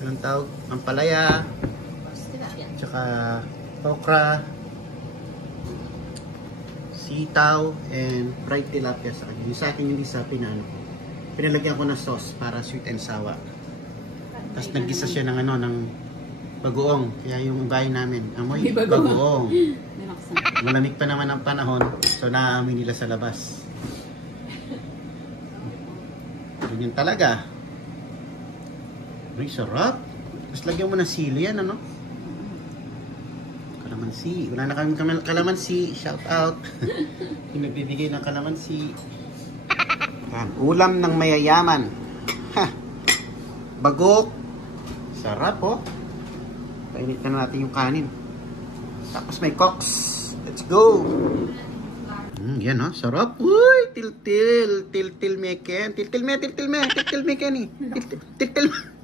Anong tawag? Ampalaya. Tsaka okra. Sitaw and fried tilapia sa akin. Yung sa akin hindi sa pinano. Pinalagyan ko ng sauce para sweet and sour. Tapos naggisa siya ng ano, ng bagoong. Kaya yung bahay namin, amoy bagoong. Malamig pa naman ang panahon, so naaamoy nila sa labas. Ganyan talaga. Ay, sarap. Tapos lagyan mo ng sili yan, ano? Kalamansi. Wala na kami kalamansi. Shout out. Yung nagbibigay ng kalamansi. Yan. Ulam ng mayayaman. Ha! Bagok. Sarap, oh. Painit na natin yung kanin. Tapos may cox. Let's go. Yan, oh. Sarap. Uy, til-til. Til-til meken. Til-til me, til-til me. Til-til meken, eh. Til-til.